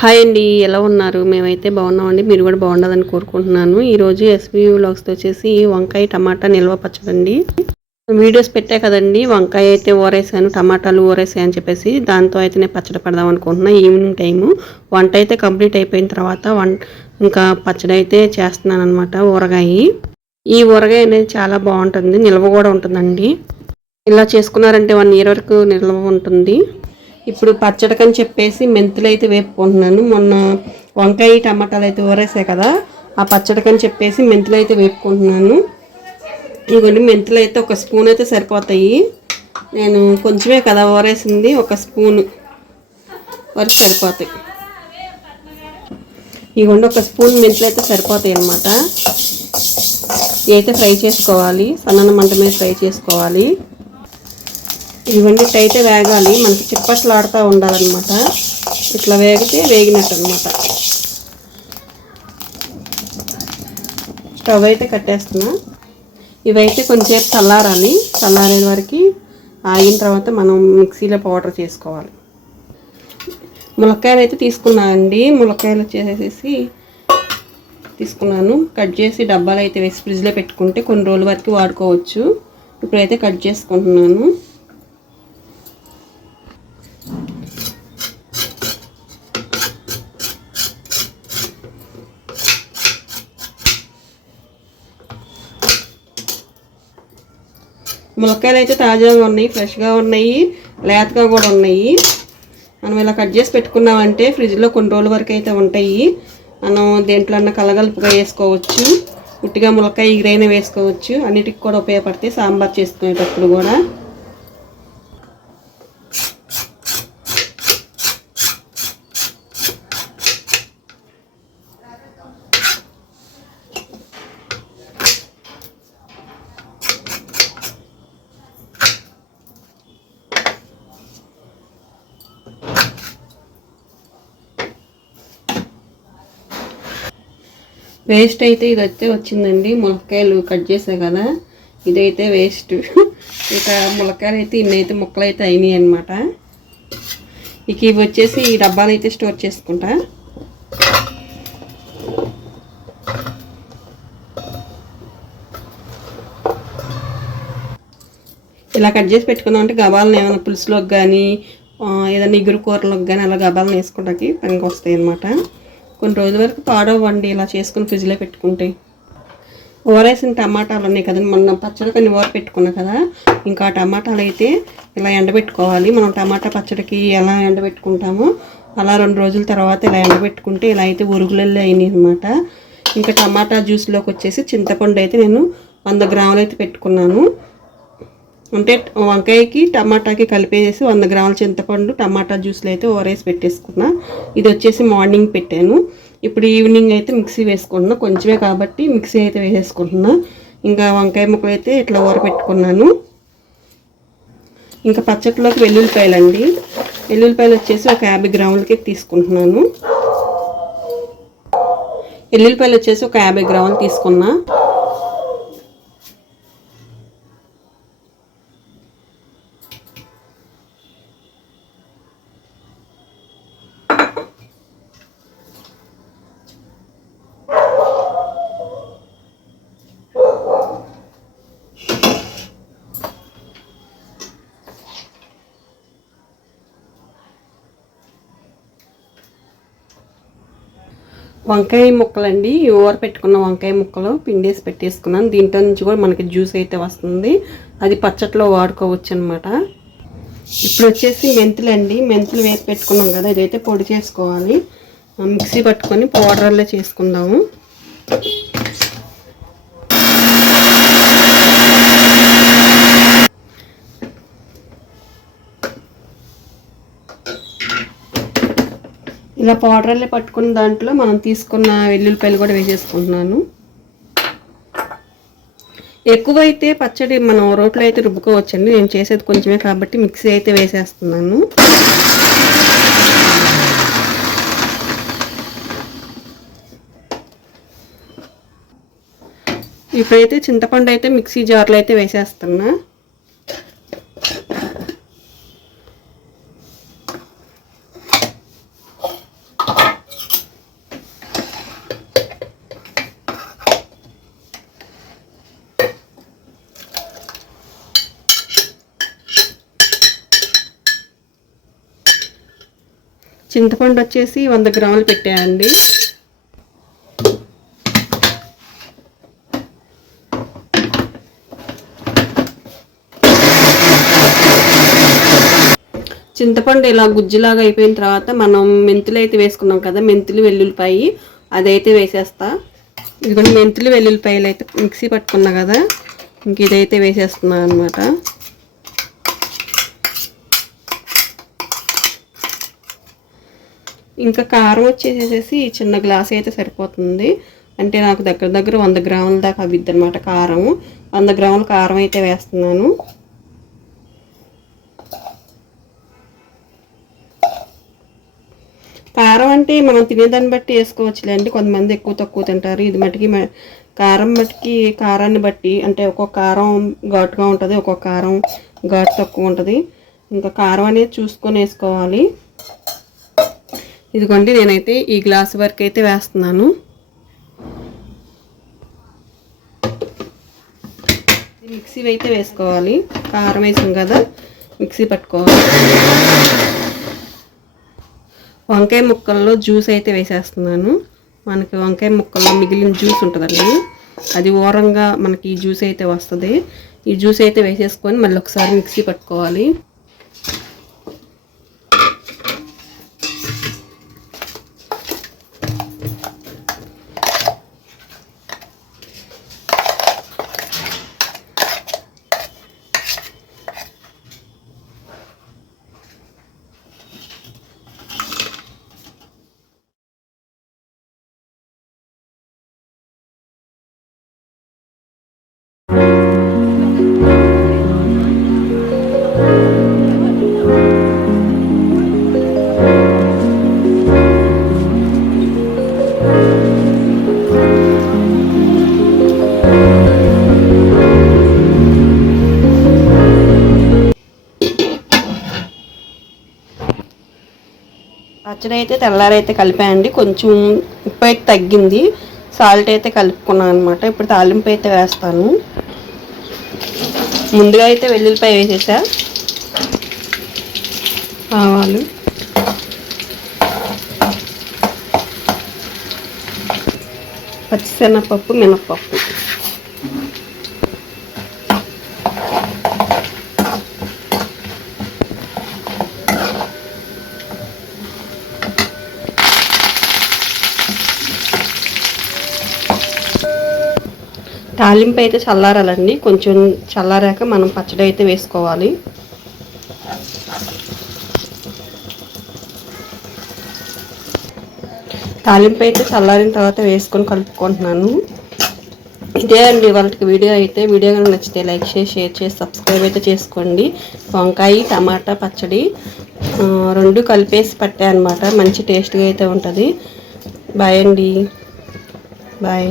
Hi అండి ఎలా ఉన్నారు? మేమైతే బాగున్నామండి మీరు కూడా బాగుండదని కోరుకుంటున్నాను. ఈరోజు ఎస్బీ వ్లాగ్స్తో వచ్చేసి వంకాయ టమాటా నిల్వ పచ్చడండి వీడియోస్ పెట్టా కదండి వంకాయ అయితే ఊరేసాను టమాటాలు ఊరేసాయి అని చెప్పేసి దాంతో అయితే నేను పచ్చడి పెడదాం అనుకుంటున్నా ఈవినింగ్ టైము. వంట అయితే కంప్లీట్ అయిపోయిన తర్వాత వం ఇంకా పచ్చడి అయితే చేస్తున్నాను అనమాట ఊరగాయ. ఈ ఊరగాయ అనేది చాలా బాగుంటుంది నిల్వ కూడా ఉంటుందండి. ఇలా చేసుకున్నారంటే వన్ ఇయర్ వరకు నిల్వ ఉంటుంది. ఇప్పుడు పచ్చడికని చెప్పేసి మెంతులు అయితే వేపుకుంటున్నాను. మొన్న వంకాయ టమాటాలు అయితే ఊరేసాయి కదా ఆ పచ్చడికని చెప్పేసి మెంతులు అయితే వేపుకుంటున్నాను. ఇవన్నీ మెంతులు అయితే ఒక స్పూన్ అయితే సరిపోతాయి. నేను కొంచెమే కదా ఊరేసింది ఒక స్పూన్ వరకు సరిపోతాయి. ఇవ్వండి ఒక స్పూన్ మెంతులు అయితే సరిపోతాయి అన్నమాట. ఇవి అయితే ఫ్రై చేసుకోవాలి సన్నన మంట మీద ఫ్రై చేసుకోవాలి. ఇవన్నీ అయితే వేగాలి. మనకి చిప్పట్లు ఆడుతూ ఉండాలన్నమాట. ఇట్లా వేగితే వేగినట్టు అనమాట స్టవ్ అయితే కట్టేస్తున్నా. ఇవైతే కొంచెంసేపు చల్లారాలి. చల్లారే వరకు ఆగిన తర్వాత మనం మిక్సీలో పౌడర్ చేసుకోవాలి. ములక్కాయలు అయితే తీసుకున్నా అండి. ములక్కాయలు వచ్చేసేసి తీసుకున్నాను. కట్ చేసి డబ్బాలు అయితే వేసి ఫ్రిడ్జ్లో పెట్టుకుంటే కొన్ని రోజుల వరకు వాడుకోవచ్చు. ఇప్పుడైతే కట్ చేసుకుంటున్నాను. ములక్కాయలు అయితే తాజాగా ఉన్నాయి ఫ్రెష్గా ఉన్నాయి లేతగా కూడా ఉన్నాయి. మనం ఇలా కట్ చేసి పెట్టుకున్నామంటే ఫ్రిడ్జ్లో కొన్ని రోజుల వరకు అయితే ఉంటాయి. మనం దేంట్లో అన్న కలగలుపుగా వేసుకోవచ్చు ఉట్టిగా ములక్కాయ ఎగిరైనా వేసుకోవచ్చు. అన్నిటికి కూడా ఉపయోగపడతాయి సాంబార్ చేసుకునేటప్పుడు కూడా. వేస్ట్ అయితే ఇది వచ్చే వచ్చిందండి. ములక్కాయలు కట్ చేసా కదా. ఇదైతే వేస్ట్. ఇక ములక్కాయలు అయితే ఇన్ని అయితే ముక్కలు అయితే అయినాయి అనమాట ఇక ఇవి వచ్చేసి ఈ డబ్బాలు అయితే స్టోర్ చేసుకుంటా. ఇలా కట్ చేసి పెట్టుకుందాం అంటే గబాలను ఏమైనా పులుసులోకి కానీ ఏదైనా ఇగురు కూరలోకి కానీ అలా గబాలను వేసుకోవడానికి పనికి వస్తాయి అన్నమాట. కొన్ని రోజుల వరకు పాడవండి ఇలా చేసుకుని ఫ్రిడ్జ్లో పెట్టుకుంటే. ఓరేసిన టమాటాలు ఉన్నాయి కదండి మొన్న పచ్చడి కొన్ని ఓర పెట్టుకున్నా కదా ఇంకా టమాటాలు అయితే ఇలా ఎండబెట్టుకోవాలి. మనం టమాటా పచ్చడికి ఎలా ఎండబెట్టుకుంటామో అలా రెండు రోజుల తర్వాత ఇలా ఎండబెట్టుకుంటే ఇలా అయితే ఉరుగులల్లో అయినాయి అనమాట ఇంకా టమాటా జ్యూస్లోకి వచ్చేసి చింతపండు అయితే నేను వంద గ్రాములు అయితే పెట్టుకున్నాను. అంటే వంకాయకి టమాటాకి కలిపేసి వంద గ్రాముల చింతపండు టమాటా జ్యూస్లో అయితే ఓరేసి పెట్టేసుకున్నా. ఇది వచ్చేసి మార్నింగ్ పెట్టాను. ఇప్పుడు ఈవినింగ్ అయితే మిక్సీ వేసుకుంటున్నా. కొంచెమే కాబట్టి మిక్సీ అయితే వేసేసుకుంటున్నా. ఇంకా వంకాయ ముక్కలు అయితే ఇట్లా ఊర పెట్టుకున్నాను ఇంకా పచ్చట్లోకి వెల్లుల్లిపాయలు అండి వెల్లుల్లిపాయలు వచ్చేసి ఒక యాభై గ్రాములకి తీసుకుంటున్నాను. వెల్లుల్లిపాయలు వచ్చేసి ఒక యాభై గ్రాములు తీసుకున్నా. వంకాయ ముక్కలండి. ఓవర్ పెట్టుకున్న వంకాయ ముక్కలు పిండేసి పెట్టేసుకున్నాను. దీంట్లో నుంచి కూడా మనకి జ్యూస్ అయితే వస్తుంది. అది పచ్చట్లో వాడుకోవచ్చు అనమాట ఇప్పుడు వచ్చేసి మెంతులు అండి మెంతులు వేసి పెట్టుకున్నాం కదా ఇదైతే పొడి చేసుకోవాలి. మిక్సీ పట్టుకొని పౌడర్లో చేసుకుందాము. ఇలా పౌడర్లే పట్టుకున్న దాంట్లో మనం తీసుకున్న వెల్లుల్లిపాయలు కూడా వేసేసుకుంటున్నాను. ఎక్కువైతే పచ్చడి మనం రోట్లో అయితే రుబ్బుకోవచ్చండి. నేను చేసేది కొంచెమే కాబట్టి మిక్సీ అయితే వేసేస్తున్నాను. ఇప్పుడైతే చింతపండు అయితే మిక్సీ జార్లో అయితే వేసేస్తున్నా. చింతపండు వచ్చేసి వంద గ్రాములు పెట్టాయండి చింతపండు ఇలా గుజ్జులాగా అయిపోయిన తర్వాత మనం మెంతులు అయితే వేసుకున్నాం కదా మెంతులు వెల్లుల్లిపాయి అదైతే వేసేస్తా. ఇదిగోండి మెంతులు వెల్లుల్లిపాయలు అయితే మిక్సీ పట్టుకున్నా కదా ఇంక ఇదైతే వేసేస్తున్నాను అనమాట ఇంకా కారం వచ్చేసేసి చిన్న గ్లాస్ అయితే సరిపోతుంది. అంటే నాకు దగ్గర దగ్గర వంద గ్రాముల దాకా అవిద్ది అనమాట కారం. వంద గ్రాముల కారం అయితే వేస్తున్నాను. కారం అంటే మనం తినేదాన్ని బట్టి వేసుకోవచ్చులేండి కొంతమంది ఎక్కువ తక్కువ తింటారు. ఇది మటుకి మ- కారం మటుకి కారాన్ని బట్టి అంటే ఒక్కొక్క కారం ఘాటుగా ఉంటుంది ఒక్కొక్క కారం ఘాటు తక్కువ ఉంటుంది. ఇంకా కారం అనేది చూసుకొని వేసుకోవాలి. ఇదిగోండి నేనైతే ఈ గ్లాస్ వరకు అయితే వేస్తున్నాను. మిక్సీ అయితే వేసుకోవాలి. కారం వేసాం కదా మిక్సీ పట్టుకోవాలి. వంకాయ ముక్కల్లో జ్యూస్ అయితే వేసేస్తున్నాను. మనకి వంకాయ ముక్కల్లో మిగిలిన జ్యూస్ ఉంటుందండి. అది ఓరంగా మనకి ఈ జ్యూస్ అయితే వస్తుంది. ఈ జ్యూస్ అయితే వేసేసుకొని మళ్ళీ ఒకసారి మిక్సీ పట్టుకోవాలి. పచ్చడి అయితే తెల్లారైతే కలిపాయండి కొంచెం ఉప్పు అయితే తగ్గింది. సాల్ట్ అయితే కలుపుకున్నాను అనమాట ఇప్పుడు తాలింపు అయితే వేస్తాను. ముందుగా అయితే వెల్లుల్లిపాయ వేసేసా? ఆవాలు పచ్చిశనగపప్పు మినప్పప్పు. తాలింపు అయితే చల్లారాలండి. కొంచెం చల్లారాక మనం పచ్చడి అయితే వేసుకోవాలి. తాలింపు అయితే చల్లారిన తర్వాత వేసుకొని కలుపుకుంటున్నాను. ఇదే అండి వాళ్ళకి వీడియో అయితే. వీడియో కనుక నచ్చితే లైక్ చేసి షేర్ చేసి సబ్స్క్రైబ్ అయితే చేసుకోండి. వంకాయ టమాటా పచ్చడి రెండు కలిపేసి పట్టాయి అనమాట మంచి టేస్ట్గా అయితే ఉంటుంది. బాయ్ అండి. బాయ్.